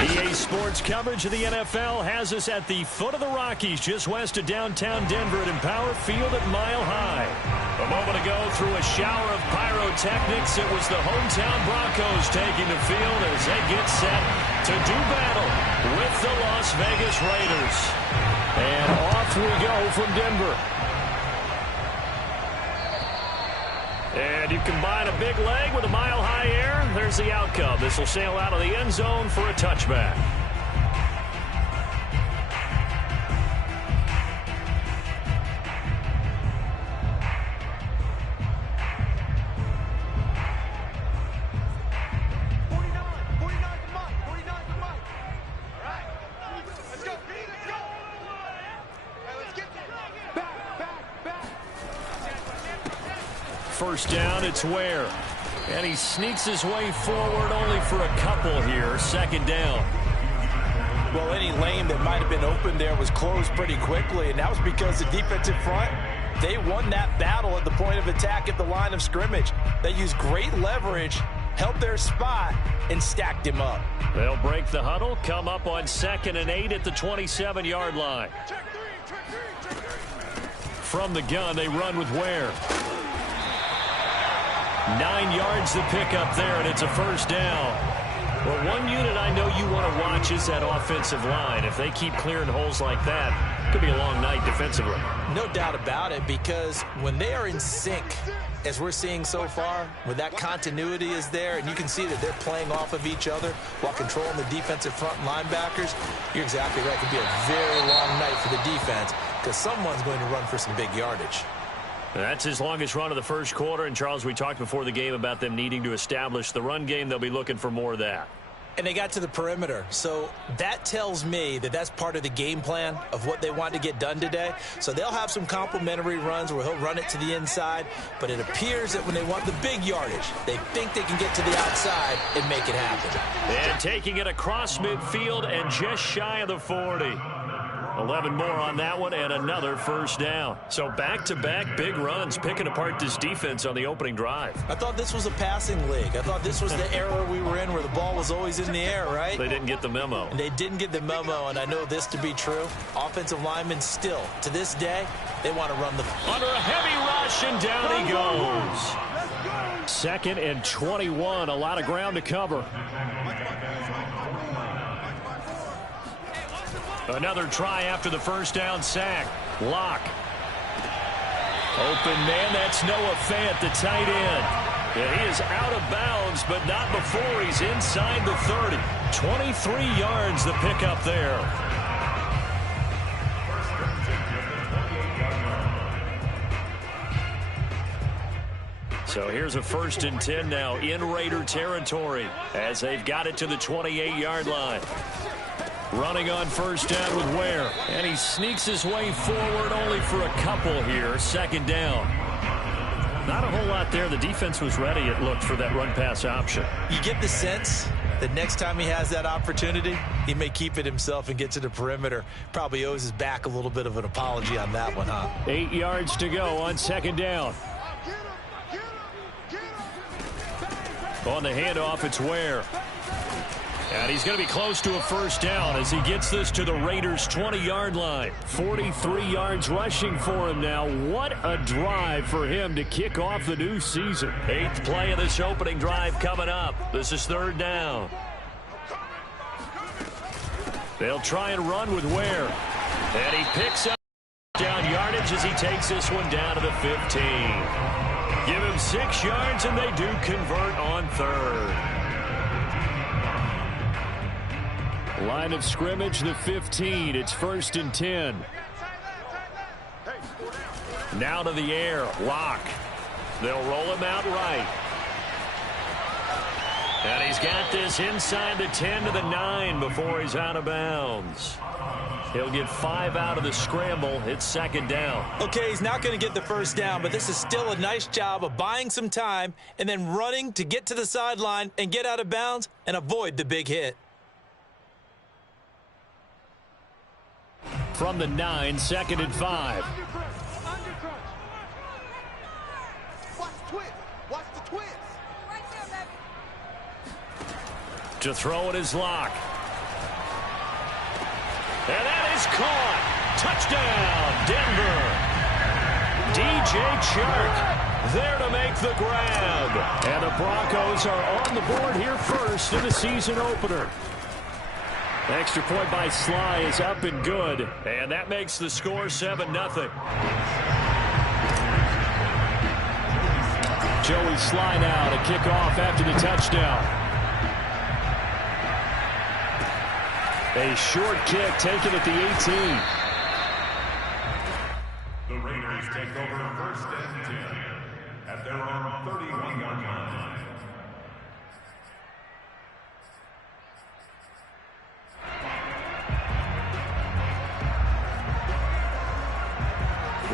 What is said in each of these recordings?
EA Sports coverage of the NFL has us at the foot of the Rockies, just west of downtown Denver at Empower Field at Mile High. A moment ago, through a shower of pyrotechnics, it was the hometown Broncos taking the field as they get set to do battle with the Las Vegas Raiders. And off we go from Denver. And you combine a big leg with a mile-high air, there's the outcome. This will sail out of the end zone for a touchback. First down, it's Ware. And he sneaks his way forward only for a couple here. Second down. Well, any lane that might have been open there was closed pretty quickly, and that was because the defensive front, they won that battle at the point of attack at the line of scrimmage. They used great leverage, held their spot, and stacked him up. They'll break the huddle, come up on 2nd and 8 at the 27-yard line. From the gun, they run with Ware. 9 yards to pick up there, and it's a first down. Well, one unit I know you want to watch is that offensive line. If they keep clearing holes like that, it could be a long night defensively. No doubt about it, because when they are in sync, as we're seeing so far, when that continuity is there, and you can see that they're playing off of each other while controlling the defensive front linebackers, you're exactly right. It could be a very long night for the defense because someone's going to run for some big yardage. That's his longest run of the first quarter. And, Charles, we talked before the game about them needing to establish the run game. They'll be looking for more of that. And they got to the perimeter. So that tells me that that's part of the game plan of what they want to get done today. So they'll have some complementary runs where he'll run it to the inside. But it appears that when they want the big yardage, they think they can get to the outside and make it happen. And taking it across midfield and just shy of the 40. 11 more on that one and another first down. So back-to-back big runs, picking apart this defense on the opening drive. I thought this was a passing league. I thought this was the era we were in where the ball was always in the air, right? They didn't get the memo. And they didn't get the memo, and I know this to be true. Offensive linemen still, to this day, they want to run the... Under a heavy rush, and down he goes. 2nd and 21, a lot of ground to cover. Another try after the first down sack. Lock. Open man, that's Noah Fant, the tight end. And he is out of bounds, but not before he's inside the 30. 23 yards the pickup there. So here's a 1st and 10 now in Raider territory as they've got it to the 28-yard line. Running on first down with Ware. And he sneaks his way forward only for a couple here. Second down. Not a whole lot there. The defense was ready, it looked, for that run-pass option. You get the sense that next time he has that opportunity, he may keep it himself and get to the perimeter. Probably owes his back a little bit of an apology on that one, huh? 8 yards to go on second down. On the handoff, it's Ware. And he's going to be close to a first down as he gets this to the Raiders' 20-yard line. 43 yards rushing for him now. What a drive for him to kick off the new season. 8th play of this opening drive coming up. This is 3rd down. They'll try and run with Ware. And he picks up down yardage as he takes this one down to the 15. Give him 6 yards, and they do convert on 3rd. Line of scrimmage, the 15. It's 1st and 10. Now to the air. Lock. They'll roll him out right. And he's got this inside the 10 to the 9 before he's out of bounds. He'll get 5 out of the scramble. It's 2nd down. Okay, he's not going to get the first down, but this is still a nice job of buying some time and then running to get to the sideline and get out of bounds and avoid the big hit. From the 9, 2nd and 5. To throw it is Lock. And that is caught. Touchdown, Denver. DJ Chark there to make the grab. And the Broncos are on the board here first in the season opener. Extra point by Sly is up and good. And that makes the score 7-0. Joey Sly now to kick off after the touchdown. A short kick taken at the 18. The Raiders take over first and 10 at their own 31-yard line.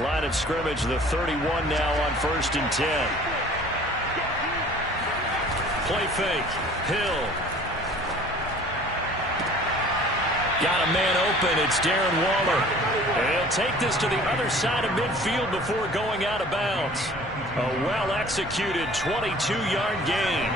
Line of scrimmage, the 31 now on first and 10. Play fake. Hill. Got a man open. It's Darren Waller. And he'll take this to the other side of midfield before going out of bounds. A well-executed 22-yard gain.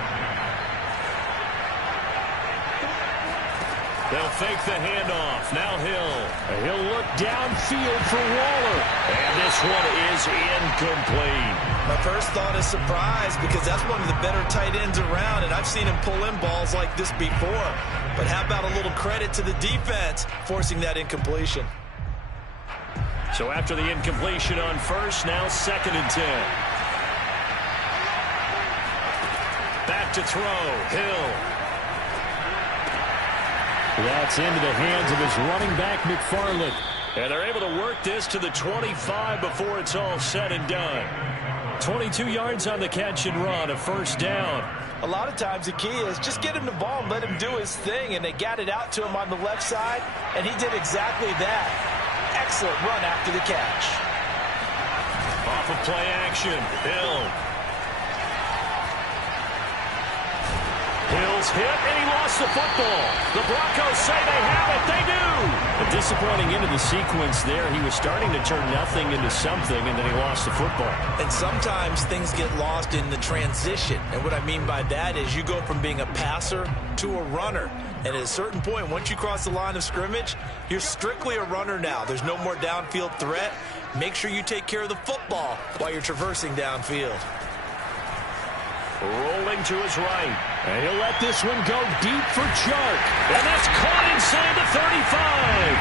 They'll fake the handoff. Now Hill. He'll look downfield for Waller. And this one is incomplete. My first thought is surprise because that's one of the better tight ends around, and I've seen him pull in balls like this before. But how about a little credit to the defense forcing that incompletion? So after the incompletion on first, now second and 10. Back to throw. Hill. That's into the hands of his running back, McFarland. And they're able to work this to the 25 before it's all said and done. 22 yards on the catch and run, a first down. A lot of times the key is just get him the ball and let him do his thing, and they got it out to him on the left side, and he did exactly that. Excellent run after the catch. Off of play action, Hill. Hill's hit, and he lost the football. The Broncos say they have it. They do. A disappointing end of the sequence there. He was starting to turn nothing into something, and then he lost the football. And sometimes things get lost in the transition. And what I mean by that is you go from being a passer to a runner. And at a certain point, once you cross the line of scrimmage, you're strictly a runner now. There's no more downfield threat. Make sure you take care of the football while you're traversing downfield. Rolling to his right. And he'll let this one go deep for Chark. And that's caught inside the 35.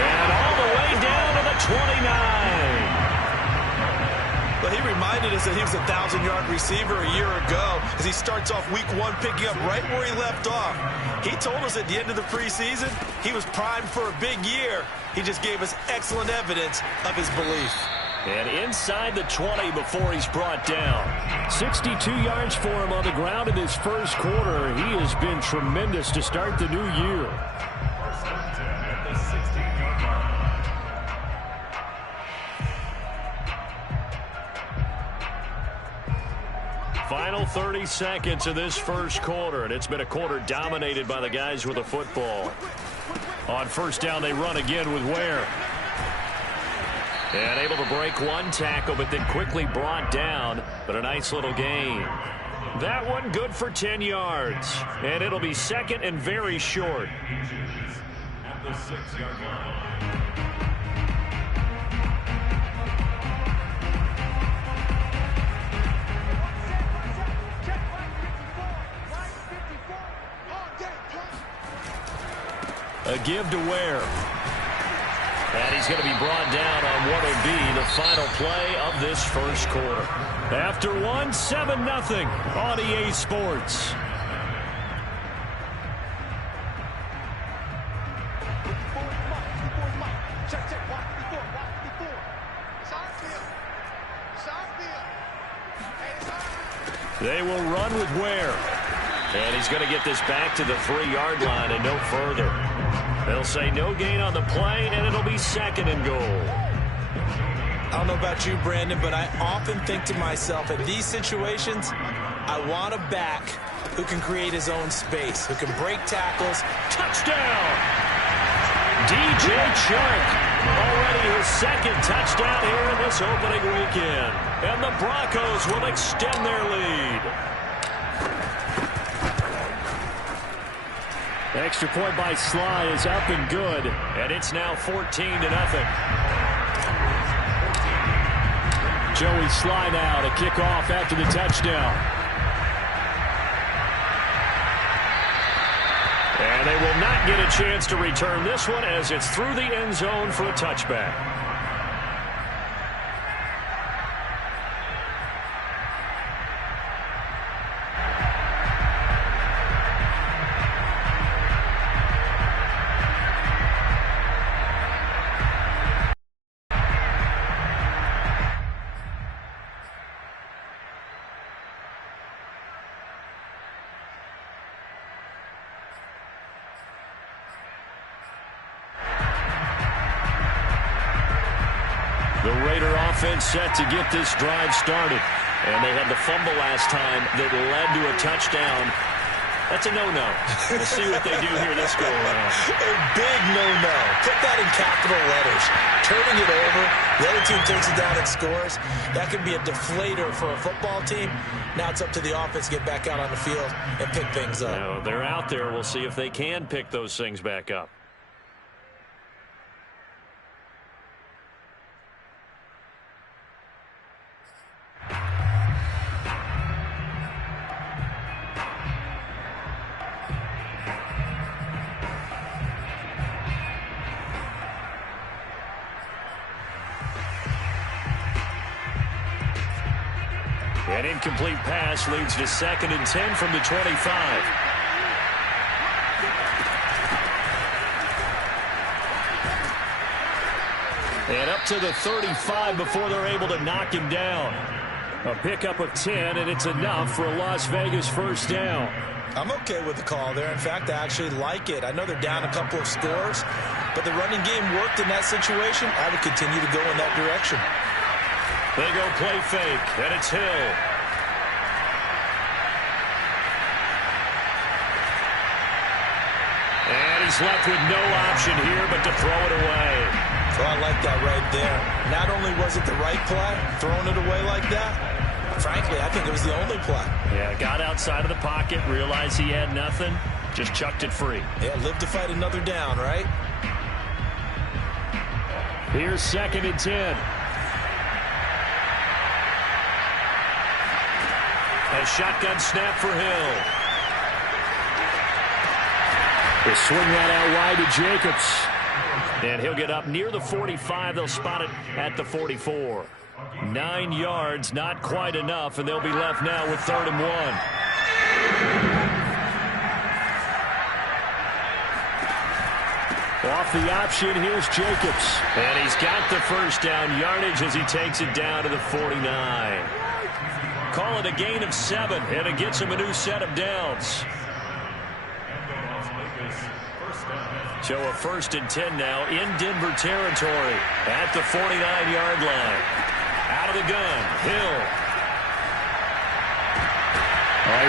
And all the way down to the 29. But he reminded us that he was a 1,000-yard receiver a year ago as he starts off week 1 picking up right where he left off. He told us at the end of the preseason he was primed for a big year. He just gave us excellent evidence of his belief. And inside the 20 before he's brought down. 62 yards for him on the ground in his first quarter. He has been tremendous to start the new year. First and 10 at the 16-yard line. Final 30 seconds of this first quarter, and it's been a quarter dominated by the guys with the football. On first down, they run again with Ware. And able to break one tackle, but then quickly brought down. But a nice little gain. That one good for 10 yards. And it'll be second and very short. At the 6-yard line. A give to Ware. And he's going to be brought down on what will be the final play of this first quarter. After one, 7-0 on EA Sports. They will run with Ware. And he's going to get this back to the 3-yard line and no further. They'll say no gain on the play, and it'll be second and goal. I don't know about you, Brandon, but I often think to myself, in these situations, I want a back who can create his own space, who can break tackles. Touchdown! DJ Chark, already his second touchdown here in this opening weekend. And the Broncos will extend their lead. Extra point by Sly is up and good, and it's now 14-0. Joey Sly now to kick off after the touchdown. And they will not get a chance to return this one as it's through the end zone for a touchback. The Raider offense set to get this drive started. And they had the fumble last time that led to a touchdown. That's a no-no. We'll see what they do here this go around. A big no-no. Put that in capital letters. Turning it over, the other team takes it down and scores. That could be a deflator for a football team. Now it's up to the offense to get back out on the field and pick things up. Now, they're out there. We'll see if they can pick those things back up. An incomplete pass leads to 2nd and 10 from the 25. And up to the 35 before they're able to knock him down. A pickup of 10, and it's enough for a Las Vegas first down. I'm okay with the call there. In fact, I actually like it. I know they're down a couple of scores, but the running game worked in that situation. I would continue to go in that direction. They go play fake, and it's Hill. And he's left with no option here but to throw it away. So I like that right there. Not only was it the right play, throwing it away like that, frankly, I think it was the only play. Yeah, got outside of the pocket, realized he had nothing, just chucked it free. Yeah, live to fight another down, right? Here's 2nd and 10. A shotgun snap for Hill. They swing that out wide to Jacobs. And he'll get up near the 45. They'll spot it at the 44. 9 yards, not quite enough, and they'll be left now with 3rd and 1. Off the option, here's Jacobs. And he's got the first down yardage as he takes it down to the 49. Call it a gain of 7, and it gets him a new set of downs. So a 1st and 10 now in Denver territory at the 49-yard line. Out of the gun, Hill.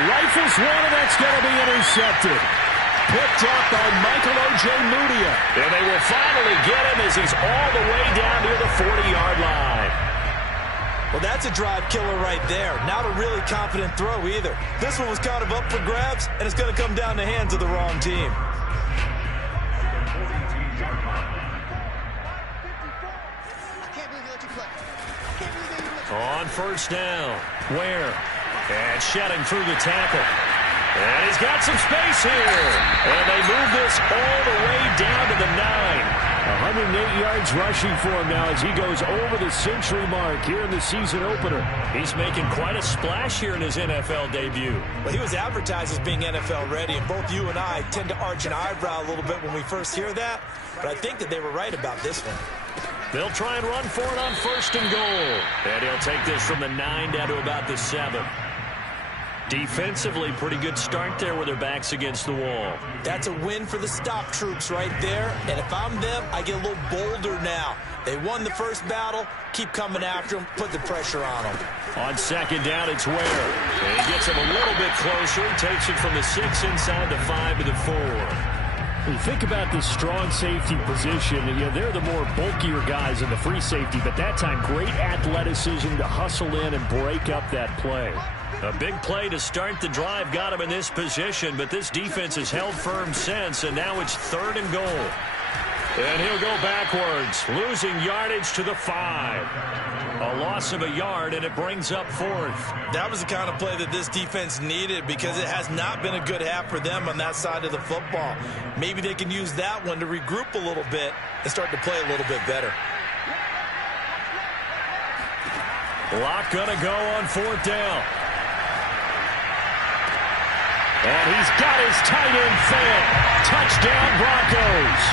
Rifles one, and that's going to be intercepted. Picked up by Michael O.J. Mudia. And they will finally get him as he's all the way down near the 40-yard line. Well, that's a drive killer right there. Not a really confident throw either. This one was kind of up for grabs, and it's going to come down the hands of the wrong team. On 1st down, Ware. And shedding through the tackle. And he's got some space here. And they move this all the way down to the 9. 108 yards rushing for him now as he goes over the century mark here in the season opener. He's making quite a splash here in his NFL debut. Well, he was advertised as being NFL ready, and both you and I tend to arch an eyebrow a little bit when we first hear that. But I think that they were right about this one. They'll try and run for it on 1st and goal. And he'll take this from the 9 down to about the 7. Defensively, pretty good start there with their backs against the wall. That's a win for the stop troops right there. And if I'm them, I get a little bolder now. They won the first battle. Keep coming after them. Put the pressure on them. On 2nd down, it's Ware. And he gets him a little bit closer. Takes it from the 6 inside the 5 to the 4. You think about the strong safety position, and they're the more bulkier guys in the free safety, but that time great athleticism to hustle in and break up that play. A big play to start the drive got him in this position, but this defense has held firm since, and now it's 3rd and goal. And he'll go backwards, losing yardage to the 5. A loss of a yard, and it brings up 4th. That was the kind of play that this defense needed because it has not been a good half for them on that side of the football. Maybe they can use that one to regroup a little bit and start to play a little bit better. ROC going to go on 4th down. And he's got his tight end fed. Touchdown, Broncos.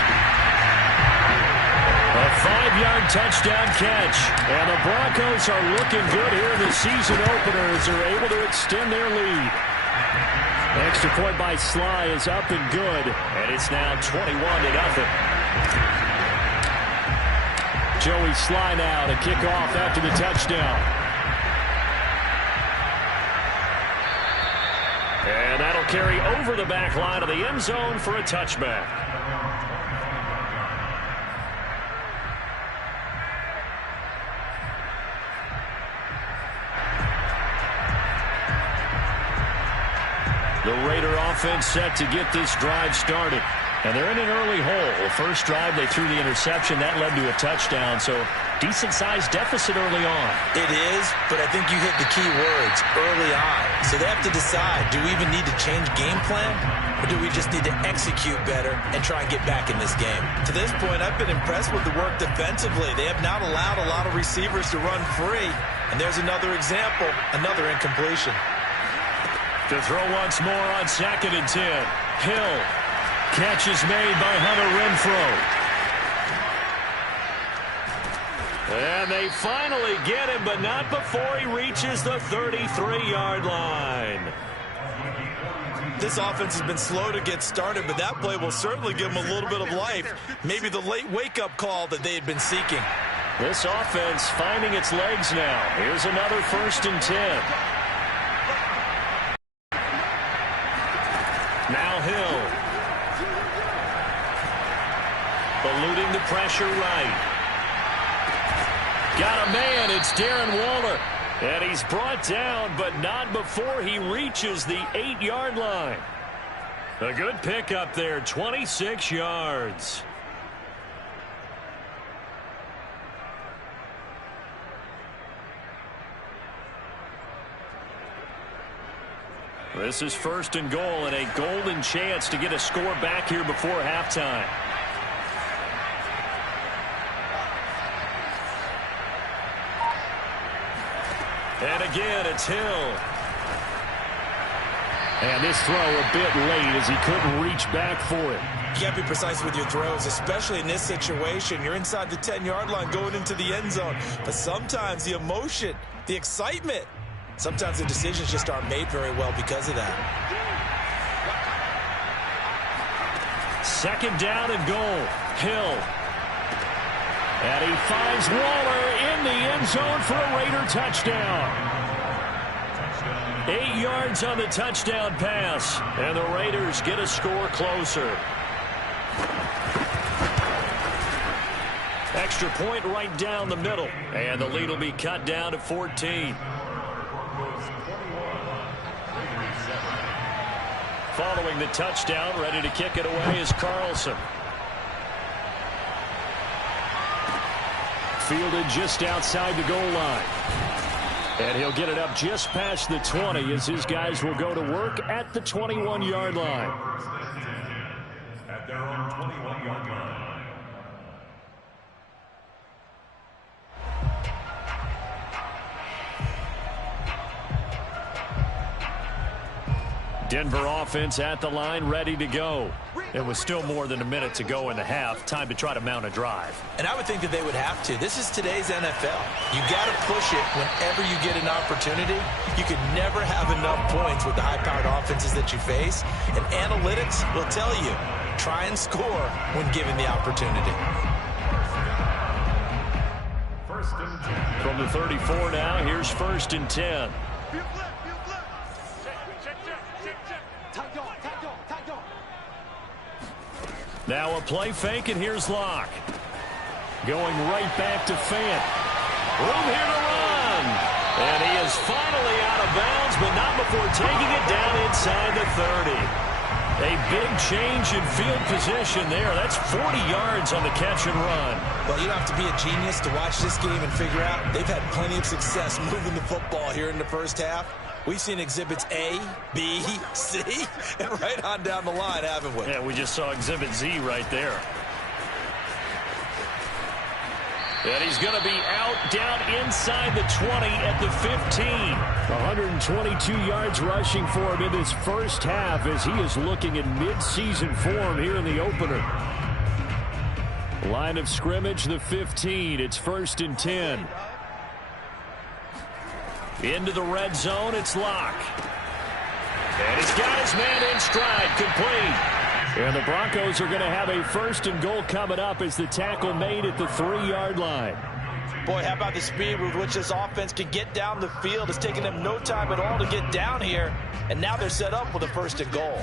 A 5-yard touchdown catch. And the Broncos are looking good here in the season opener as they're able to extend their lead. Extra point by Sly is up and good. And it's now 21-0. Joey Sly now to kick off after the touchdown. And that'll carry over the back line of the end zone for a touchback. The Raider offense set to get this drive started. And they're in an early hole. The first drive, they threw the interception. That led to a touchdown. So decent-sized deficit early on. It is, but I think you hit the key words, early on. So they have to decide, do we even need to change game plan? Or do we just need to execute better and try and get back in this game? To this point, I've been impressed with the work defensively. They have not allowed a lot of receivers to run free. And there's another example, another incompletion. To throw once more on 2nd and 10. Hill. Catch is made by Hunter Renfrow. And they finally get him, but not before he reaches the 33-yard line. This offense has been slow to get started, but that play will certainly give them a little bit of life. Maybe the late wake-up call that they had been seeking. This offense finding its legs now. Here's another 1st and 10. Now Hill. Eluding the pressure right. Got a man. It's Darren Waller. And he's brought down, but not before he reaches the 8-yard line. A good pickup there, 26 yards. This is 1st and goal and a golden chance to get a score back here before halftime. And again, it's Hill. And this throw a bit late as he couldn't reach back for it. You can't be precise with your throws, especially in this situation. You're inside the 10-yard line going into the end zone. But sometimes the emotion, the excitement, sometimes the decisions just aren't made very well because of that. 2nd down and goal. Hill. And he finds Waller in the end zone for a Raider touchdown. 8 yards on the touchdown pass. And the Raiders get a score closer. Extra point right down the middle. And the lead will be cut down to 14. Following the touchdown, ready to kick it away is Carlson. Fielded just outside the goal line. And he'll get it up just past the 20 as his guys will go to work at the 21-yard line. At their own 21-yard line. Denver offense at the line, ready to go. It was still more than a minute to go in the half. Time to try to mount a drive. And I would think that they would have to. This is today's NFL. You got to push it whenever you get an opportunity. You could never have enough points with the high-powered offenses that you face. And analytics will tell you, try and score when given the opportunity. From the 34 now, here's 1st and 10. Now a play fake, and here's Locke. Going right back to Fant. Room here to run. And he is finally out of bounds, but not before taking it down inside the 30. A big change in field position there. That's 40 yards on the catch and run. Well, you don't have to be a genius to watch this game and figure out they've had plenty of success moving the football here in the first half. We've seen exhibits A, B, C, and right on down the line, haven't we? Yeah, we just saw exhibit Z right there. And he's going to be out down inside the 20 at the 15. 122 yards rushing for him in this first half as he is looking in mid-season form here in the opener. Line of scrimmage, the 15. It's 1st and 10. Into the red zone, it's Locke. And he's got his man in stride, complete. And the Broncos are going to have a 1st and goal coming up as the tackle made at the 3-yard line. Boy, how about the speed with which this offense can get down the field? It's taken them no time at all to get down here, and now they're set up with a 1st and goal.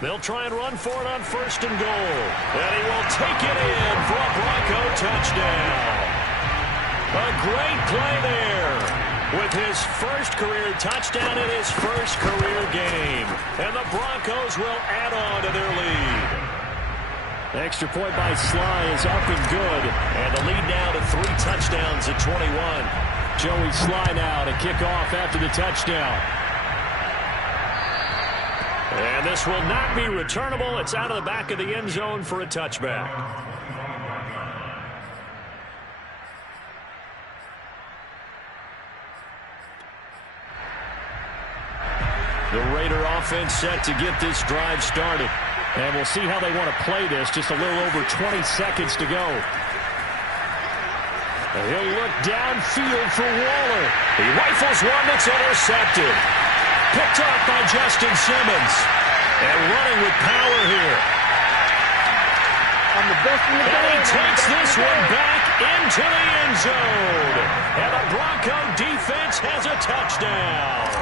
They'll try and run for it on 1st and goal. And he will take it in for a Bronco touchdown. A great play there. With his first career touchdown in his first career game. And the Broncos will add on to their lead. Extra point by Sly is up and good. And the lead now to 3 touchdowns at 21. Joey Sly now to kick off after the touchdown. And this will not be returnable. It's out of the back of the end zone for a touchback. The Raider offense set to get this drive started. And we'll see how they want to play this. Just a little over 20 seconds to go. And he'll look downfield for Waller. He rifles one that's intercepted. Picked off by Justin Simmons. And running with power here. I'm the best in the and he takes this one back into the end zone. And the Bronco defense has a touchdown.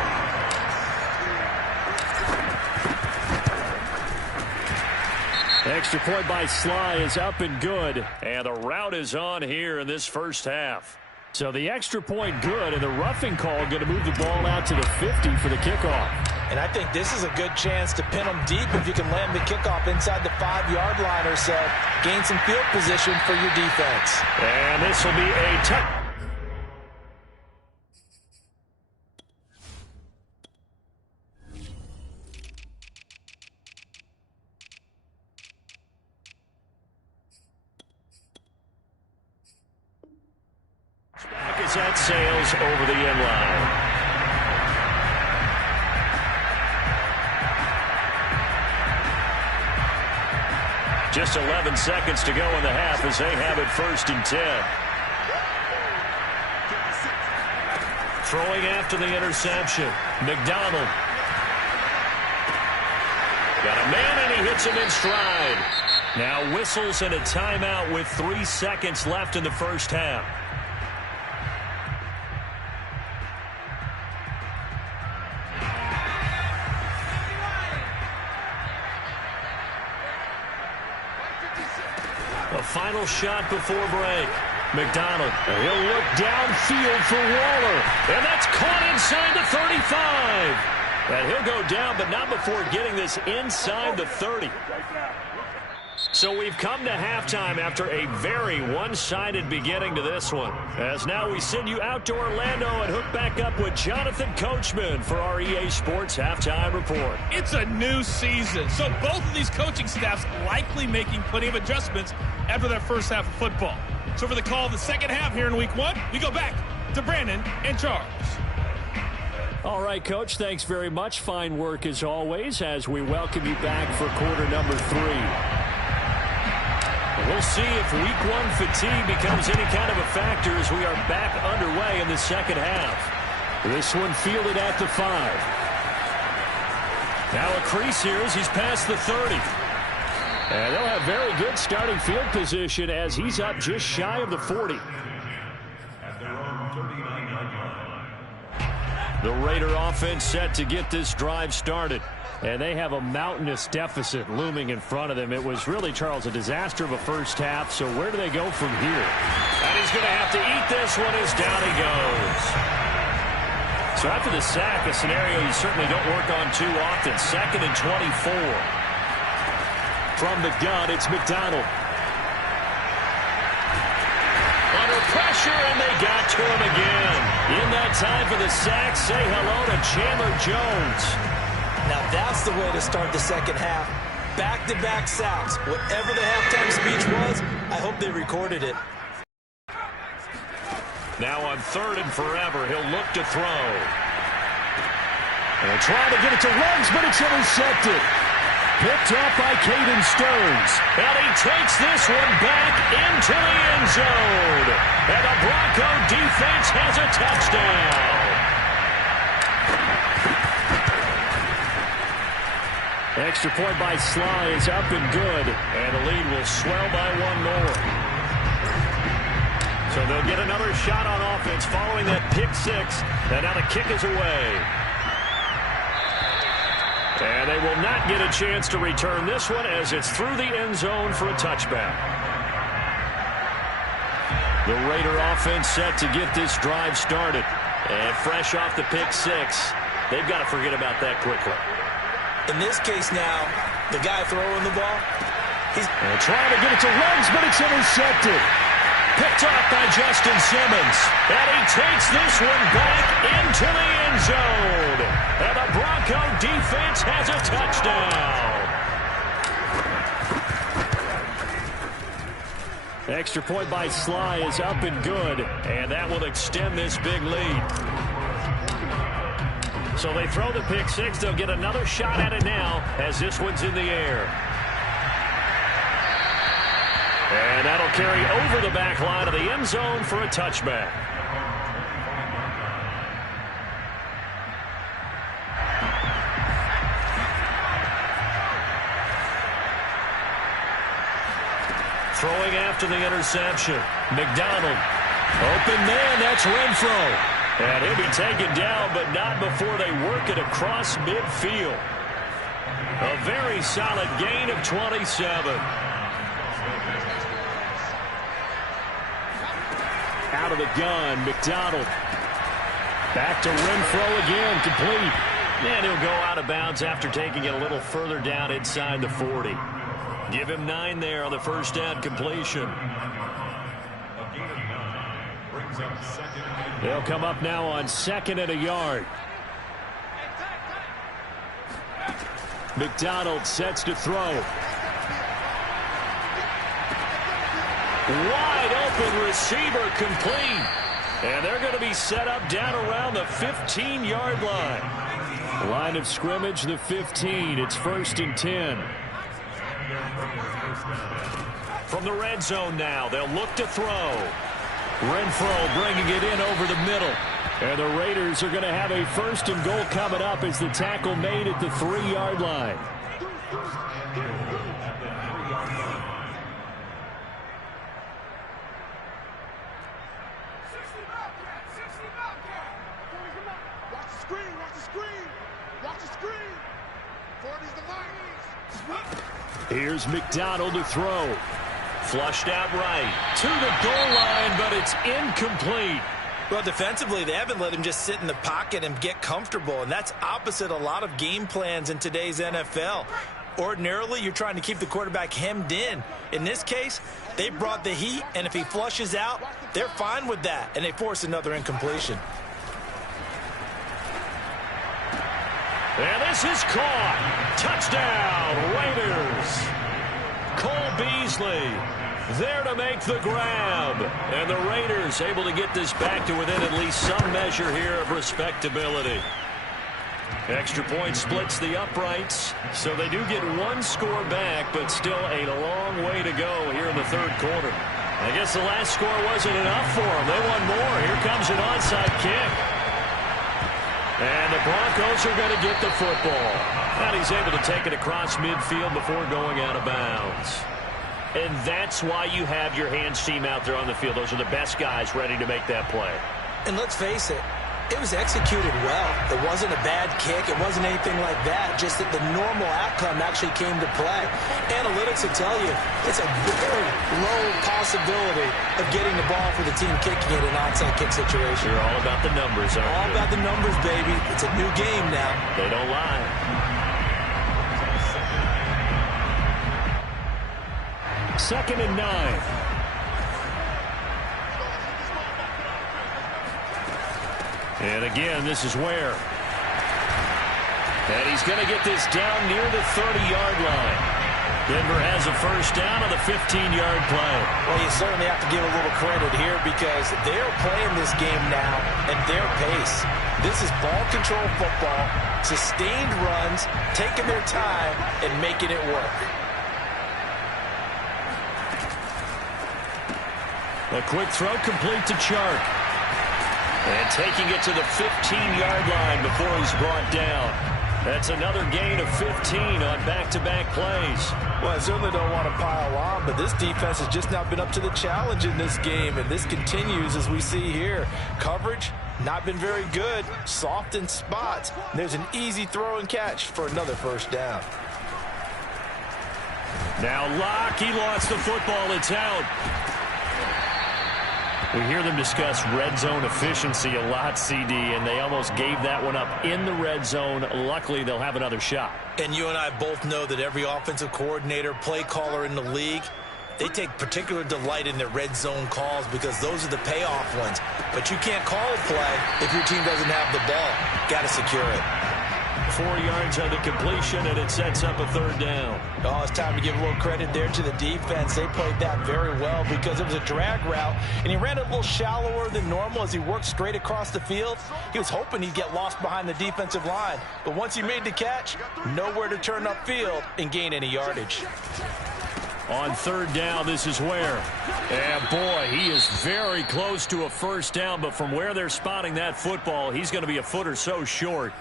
Extra point by Sly is up and good. And the route is on here in this first half. So the extra point good, and the roughing call going to move the ball out to the 50 for the kickoff. And I think this is a good chance to pin them deep if you can land the kickoff inside the 5-yard line or so. Gain some field position for your defense. And this will be a touchdown. As that sails over the end line. Just 11 seconds to go in the half as they have it 1st and 10. Throwing after the interception. McDonald. Got a man and he hits him in stride. Now whistles and a timeout with 3 seconds left in the first half. A final shot before break. McDonald. He'll look downfield for Waller. And that's caught inside the 35. And he'll go down, but not before getting this inside the 30. So we've come to halftime after a very one-sided beginning to this one. As now we send you out to Orlando and hook back up with Jonathan Coachman for our EA Sports Halftime Report. It's a new season, so both of these coaching staffs likely making plenty of adjustments after that first half of football. So for the call of the second half here in Week 1, we go back to Brandon and Charles. All right, Coach, thanks very much. Fine work as always as we welcome you back for quarter number 3. We'll see if Week 1 fatigue becomes any kind of a factor as we are back underway in the second half. This one fielded at the 5. Now a crease here as he's past the 30. And they'll have very good starting field position as he's up just shy of the 40. At their own 39-yard line. The Raider offense set to get this drive started. And they have a mountainous deficit looming in front of them. It was really, Charles, a disaster of a first half. So where do they go from here? And he's going to have to eat this one as down he goes. So after the sack, a scenario you certainly don't work on too often. 2nd and 24. From the gun, it's McDonald. Under pressure, and they got to him again. In that time for the sack, say hello to Chandler Jones. Now that's the way to start the second half. Back-to-back sacks. Whatever the halftime speech was, I hope they recorded it. Now on 3rd and forever, he'll look to throw. And trying to get it to Ruggs, but it's intercepted. Picked up by Caden Stearns. And he takes this one back into the end zone. And the Bronco defense has a touchdown. Extra point by Sly is up and good. And the lead will swell by 1 more. So they'll get another shot on offense following that pick 6. And now the kick is away. And they will not get a chance to return this one as it's through the end zone for a touchback. The Raider offense set to get this drive started. And fresh off the pick 6, they've got to forget about that quickly. In this case now, the guy throwing the ball, he's trying to get it to Ruggs, but it's intercepted. Picked off by Justin Simmons. And he takes this one back into the end zone. And the Bronco defense has a touchdown. Extra point by Sly is up and good. And that will extend this big lead. So they throw the pick 6. They'll get another shot at it now as this one's in the air. And that'll carry over the back line of the end zone for a touchback. Throwing after the interception. McDonald. Open man, that's Renfro. And he'll be taken down, but not before they work it across midfield. A very solid gain of 27. Out of the gun, McDonald. Back to Renfro again, complete. And he'll go out of bounds after taking it a little further down inside the 40. Give him 9 there on the first down completion. They'll come up now on 2nd and a yard. McDonald sets to throw. Wide open receiver complete. And they're going to be set up down around the 15-yard line. Line of scrimmage, the 15. It's 1st and 10. From the red zone now, they'll look to throw. Renfro bringing it in over the middle. And the Raiders are going to have a 1st and goal coming up as the tackle made at the 3-yard line. Here's McDonald to throw. Flushed out right to the goal line, but it's incomplete. Well, defensively, they haven't let him just sit in the pocket and get comfortable, and that's opposite a lot of game plans in today's NFL. Ordinarily, you're trying to keep the quarterback hemmed in. In this case, they brought the heat, and if he flushes out, they're fine with that, and they force another incompletion. And this is caught. Touchdown, Raiders. Cole Beasley there to make the grab. And the Raiders able to get this back to within at least some measure here of respectability. Extra point splits the uprights, so they do get 1 score back, but still a long way to go here in the 3rd quarter. I guess the last score wasn't enough for them. They want more. Here comes an onside kick. And the Broncos are going to get the football. And he's able to take it across midfield before going out of bounds. And that's why you have your hands team out there on the field. Those are the best guys ready to make that play. And let's face it, It was executed well. It wasn't a bad kick. It wasn't anything like that. Just that the normal outcome actually came to play. Analytics will tell you it's a very low possibility of getting the ball for the team kicking it in an onside kick situation. You're all about the numbers, aren't you? All about the numbers, baby. It's a new game now. They don't lie. Second and 9. And again, this is where. And he's going to get this down near the 30-yard line. Denver has a first down on the 15-yard play. Well, you certainly have to give a little credit here because they're playing this game now at their pace. This is ball control football, sustained runs, taking their time, and making it work. A quick throw complete to Chark. And taking it to the 15-yard line before he's brought down. That's another gain of 15 on back-to-back plays. Well, I certainly don't want to pile on, but this defense has just not been up to the challenge in this game, and this continues as we see here. Coverage, not been very good, soft in spots. There's an easy throw and catch for another first down. Now ROC, he lost the football, it's out. We hear them discuss red zone efficiency a lot, CD, and they almost gave that one up in the red zone. Luckily, they'll have another shot. And you and I both know that every offensive coordinator, play caller in the league, they take particular delight in their red zone calls because those are the payoff ones. But you can't call a play if your team doesn't have the ball. Got to secure it. 4 yards on the completion, and it sets up a third down. Oh, it's time to give a little credit there to the defense. They played that very well because it was a drag route, and he ran it a little shallower than normal as he worked straight across the field. He was hoping he'd get lost behind the defensive line, but once he made the catch, nowhere to turn upfield and gain any yardage. On third down, this is where. And boy, he is very close to a first down, but from where they're spotting that football, he's going to be a foot or so short.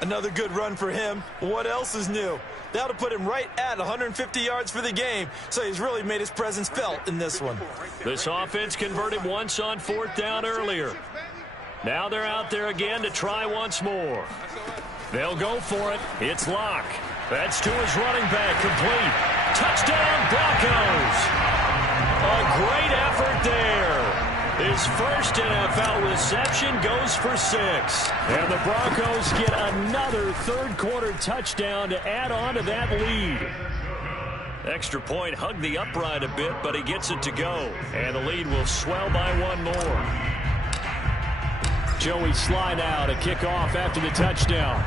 Another good run for him. What else is new? That'll put him right at 150 yards for the game, so he's really made his presence felt in this one. This offense converted once on fourth down earlier. Now they're out there again to try once more. They'll go for it. It's ROC. That's to his running back, complete. Touchdown, Broncos. A great effort there. His first NFL reception goes for 6. And the Broncos get another third-quarter touchdown to add on to that lead. Extra point hugged the upright a bit, but he gets it to go. And the lead will swell by one more. Joey Sly now to kick off after the touchdown.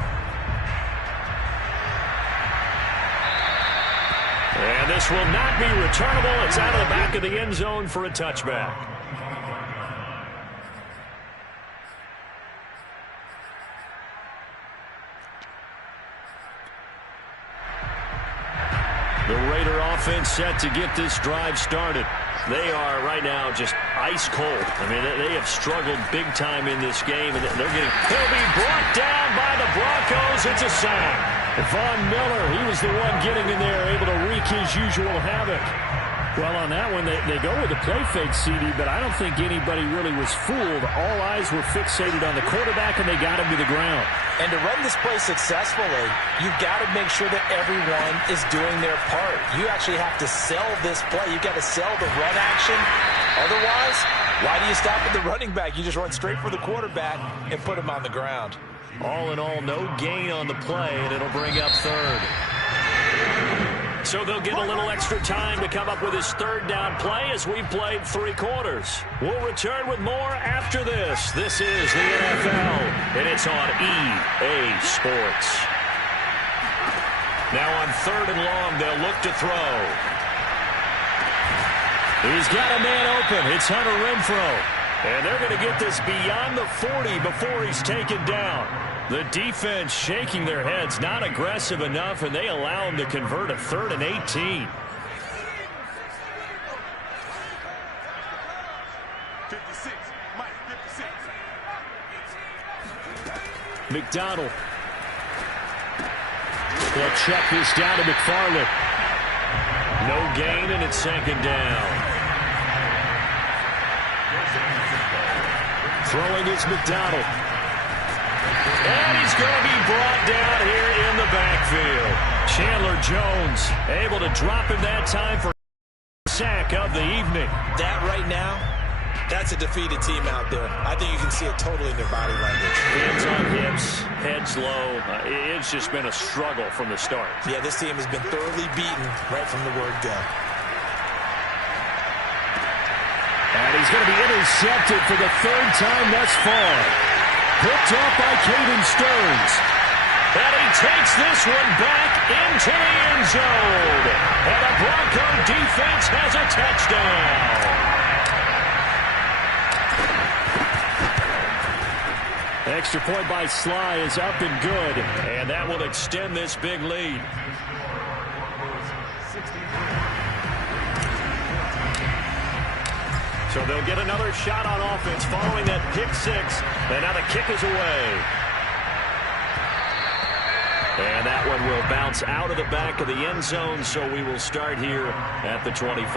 And this will not be returnable. It's out of the back of the end zone for a touchback. The Raider offense set to get this drive started. They are right now just ice cold. I mean, they have struggled big time in this game, and he'll be brought down by the Broncos. It's a sack. Von Miller, he was the one getting in there, able to wreak his usual havoc. Well, on that one, they go with the play fake, CD, but I don't think anybody really was fooled. All eyes were fixated on the quarterback, and they got him to the ground. And to run this play successfully, you've got to make sure that everyone is doing their part. You actually have to sell this play. You've got to sell the run action. Otherwise, why do you stop at the running back? You just run straight for the quarterback and put him on the ground. All in all, no gain on the play, and it'll bring up third. So they'll get a little extra time to come up with his third down play as we've played 3 quarters. We'll return with more after this. This is the NFL, and it's on EA Sports. Now on third and long, they'll look to throw. He's got a man open. It's Hunter Renfrow. And they're going to get this beyond the 40 before he's taken down. The defense shaking their heads, not aggressive enough, and they allow him to convert a 3rd and 18. 56, Mike, 56. McDonald. They'll check this down to McFarland. No gain, and it's second down. Throwing is McDonald. And he's going to be brought down here in the backfield. Chandler Jones able to drop him that time for sack of the evening. That right now, that's a defeated team out there. I think you can see it totally in their body language. Hands on hips, heads low. It's just been a struggle from the start. Yeah, this team has been thoroughly beaten right from the word go. And he's going to be intercepted for the third time thus far. Picked off by Caden Stearns. And he takes this one back into the end zone. And the Bronco defense has a touchdown. Extra point by Sly is up and good. And that will extend this big lead. So they'll get another shot on offense following that pick six. And now the kick is away. And that one will bounce out of the back of the end zone, so we will start here at the 25.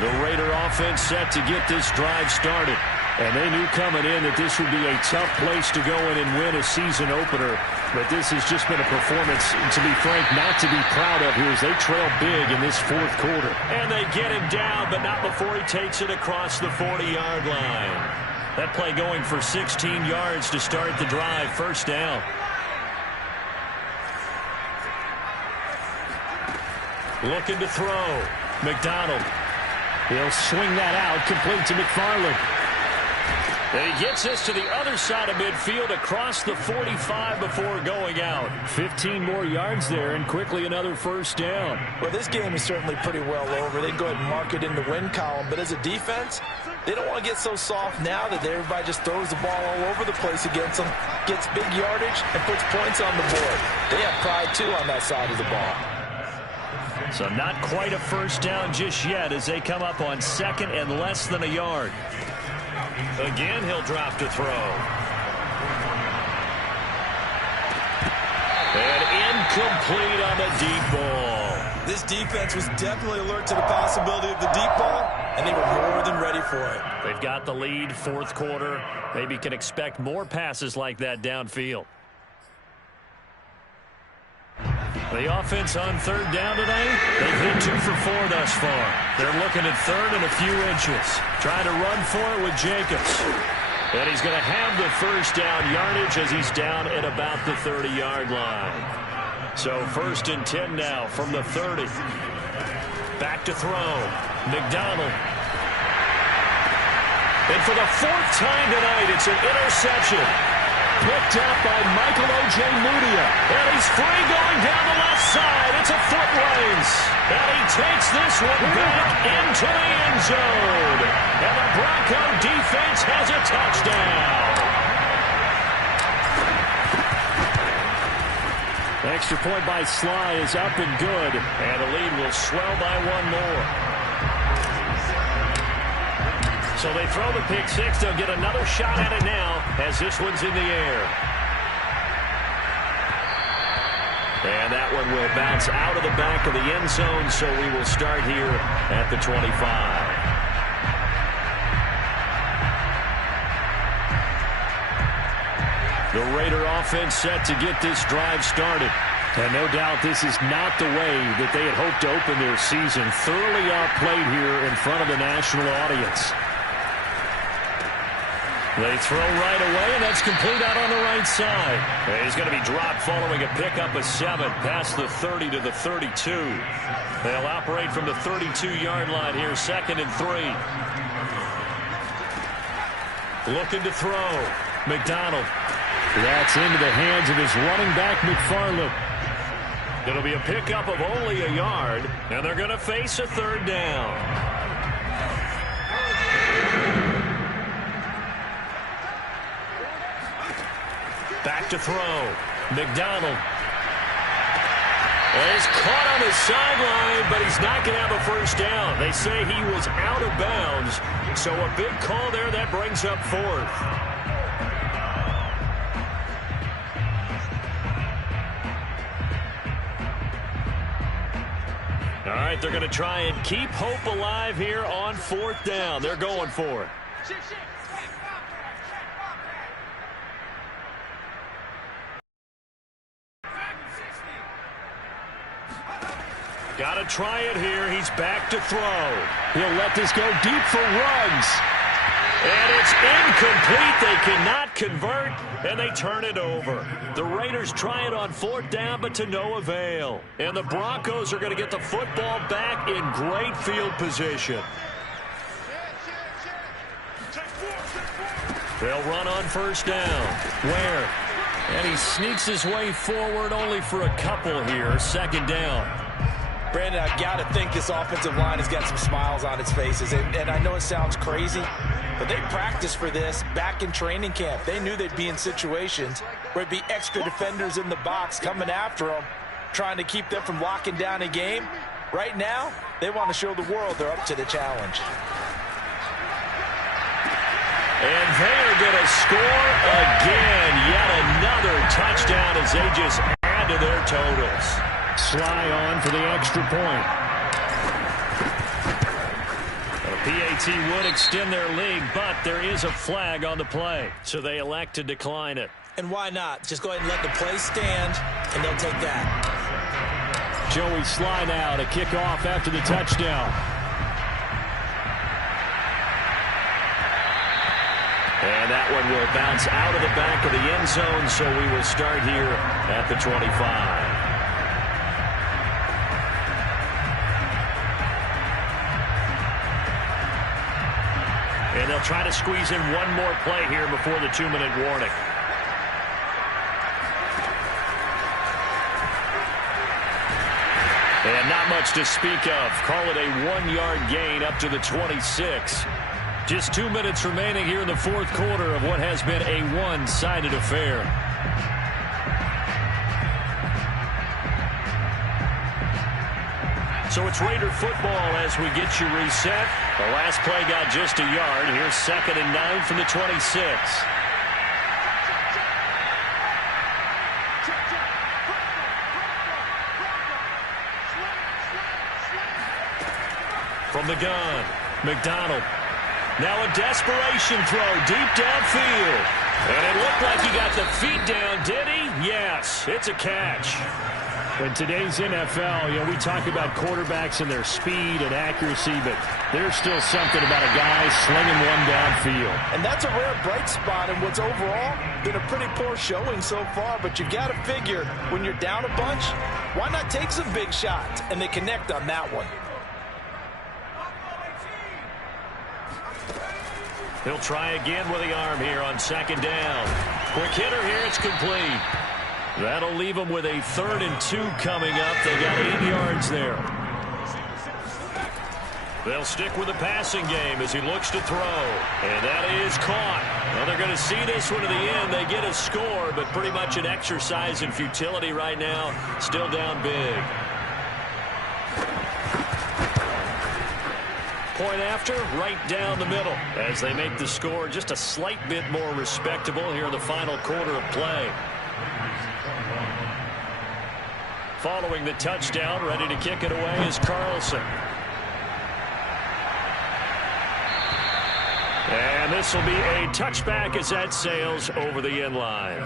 The Raider offense set to get this drive started. And they knew coming in that this would be a tough place to go in and win a season opener. But this has just been a performance, to be frank, not to be proud of here as they trail big in this fourth quarter. And they get him down, but not before he takes it across the 40-yard line. That play going for 16 yards to start the drive. First down. Looking to throw. McDonald. He'll swing that out, complete to McFarland. And he gets this to the other side of midfield across the 45 before going out. 15 more yards there and quickly another first down. Well, this game is certainly pretty well over. They can go ahead and mark it in the win column. But as a defense, they don't want to get so soft now that everybody just throws the ball all over the place against them, gets big yardage, and puts points on the board. They have pride, too, on that side of the ball. So not quite a first down just yet as they come up on second and less than a yard. Again, he'll drop to throw. And incomplete on the deep ball. This defense was definitely alert to the possibility of the deep ball, and they were more than ready for it. They've got the lead, fourth quarter. Maybe can expect more passes like that downfield. The offense on third down today, they've hit 2 for 4 thus far. They're looking at third and a few inches. Trying to run for it with Jacobs. And he's going to have the first down yardage as he's down at about the 30-yard line. So first and 10 now from the 30. Back to throw. McDonald. And for the 4th time tonight, it's an interception. Picked up by Michael O.J. Mudia. And he's free going down the left side. It's a foot race. And he takes this one back into the end zone. And the Bronco defense has a touchdown. Extra point by Sly is up and good. And the lead will swell by 1 more. So they throw the pick six. They'll get another shot at it now as this one's in the air. And that one will bounce out of the back of the end zone, so we will start here at the 25. The Raider offense set to get this drive started. And no doubt this is not the way that they had hoped to open their season. Thoroughly outplayed here in front of the national audience. They throw right away, and that's complete out on the right side. And he's going to be dropped following a pickup of 7 past the 30 to the 32. They'll operate from the 32-yard line here, 2nd and 3. Looking to throw. McDonald. That's into the hands of his running back, McFarland. It'll be a pickup of only a yard, and they're going to face a 3rd down. Back to throw. McDonald. Well, he's caught on his sideline, but he's not going to have a first down. They say he was out of bounds, so a big call there that brings up 4th. All right, they're going to try and keep hope alive here on 4th down. They're going for it. Got to try it here. He's back to throw. He'll let this go deep for Ruggs. And it's incomplete. They cannot convert, and they turn it over. The Raiders try it on 4th down, but to no avail. And the Broncos are going to get the football back in great field position. They'll run on 1st down. Where? And he sneaks his way forward only for a couple here. 2nd down. Brandon, I got to think this offensive line has got some smiles on its faces. And I know it sounds crazy, but they practiced for this back in training camp. They knew they'd be in situations where it'd be extra defenders in the box coming after them, trying to keep them from locking down a game. Right now, they want to show the world they're up to the challenge. And they're going to score again. Yet another touchdown as they just add to their totals. Sly on for the extra point. The PAT would extend their lead, but there is a flag on the play, so they elect to decline it. And why not? Just go ahead and let the play stand, and they'll take that. Joey Sly now to kick off after the touchdown. And that one will bounce out of the back of the end zone, so we will start here at the 25. And they'll try to squeeze in one more play here before the 2-minute warning. And not much to speak of. Call it a 1-yard gain up to the 26. Just 2 minutes remaining here in the 4th quarter of what has been a one-sided affair. So it's Raider football as we get you reset. The last play got just a yard. Here's 2nd and 9 from the 26. From the gun, McDonald. Now a desperation throw deep downfield. And it looked like he got the feet down, did he? Yes, it's a catch. In today's NFL, we talk about quarterbacks and their speed and accuracy, but there's still something about a guy slinging one downfield. And that's a rare bright spot in what's overall been a pretty poor showing so far, but you've got to figure when you're down a bunch, why not take some big shots? And they connect on that one. He'll try again with the arm here on 2nd down. Quick hitter here, it's complete. That'll leave them with a 3rd and 2 coming up. They got 8 yards there. They'll stick with the passing game as he looks to throw. And that is caught. Well, they're going to see this one to the end. They get a score, but pretty much an exercise in futility right now. Still down big. Point after, right down the middle. As they make the score just a slight bit more respectable here in the final quarter of play. Following the touchdown, ready to kick it away is Carlson. And this will be a touchback as that sails over the end line.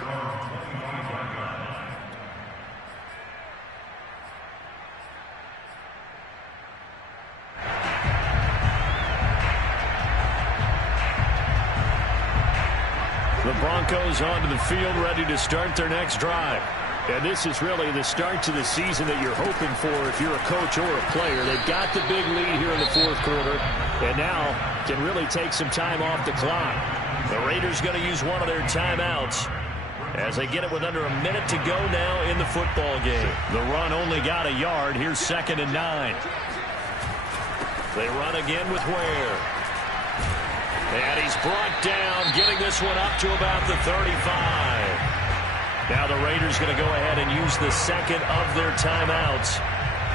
The Broncos onto the field, ready to start their next drive. And this is really the start to the season that you're hoping for if you're a coach or a player. They've got the big lead here in the 4th quarter, and now can really take some time off the clock. The Raiders going to use one of their timeouts as they get it with under a minute to go now in the football game. The run only got a yard. Here's 2nd and 9. They run again with Ware. And he's brought down, getting this one up to about the 35. Now the Raiders going to go ahead and use the 2nd of their timeouts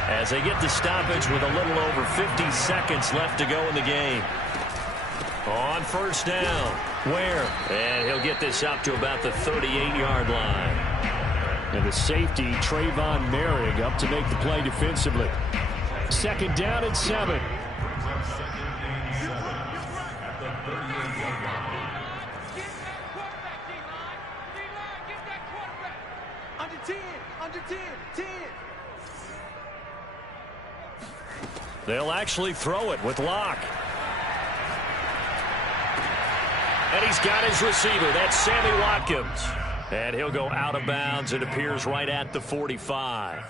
as they get the stoppage with a little over 50 seconds left to go in the game. On 1st down, Ware. And he'll get this up to about the 38-yard line. And the safety, Trayvon Merrick, up to make the play defensively. second down and 7. They'll actually throw it with Locke. And he's got his receiver. That's Sammy Watkins. And he'll go out of bounds. It appears right at the 45.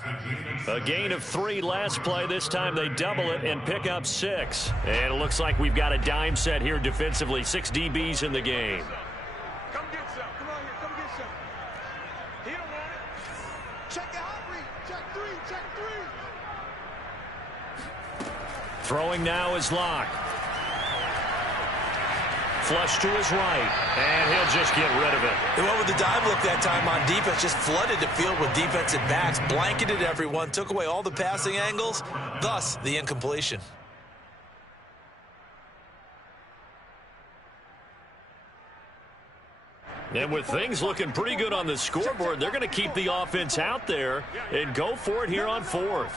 A gain of 3 last play. This time they double it and pick up 6. And it looks like we've got a dime set here defensively. 6 DBs in the game. Come get some. Come on here. Come get some. He don't want it. Check the hot read. Check 3. Check 3. Throwing now is Locke. Flush to his right, and he'll just get rid of it. They went with the dive look that time on defense, just flooded the field with defensive backs, blanketed everyone, took away all the passing angles, thus the incompletion. And with things looking pretty good on the scoreboard, they're going to keep the offense out there and go for it here on 4th.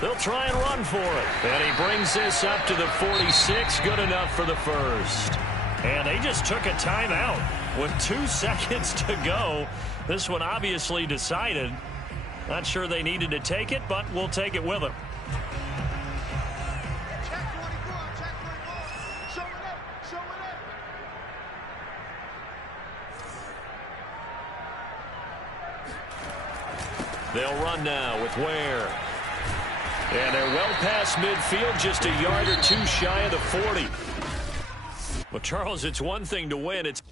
They'll try and run for it. And he brings this up to the 46. Good enough for the first. And they just took a timeout with 2 seconds to go. This one obviously decided. Not sure they needed to take it, but we'll take it with them. They'll run now with Ware. And they're well past midfield, just a yard or 2 shy of the 40. Well, Charles, it's one thing to win. It's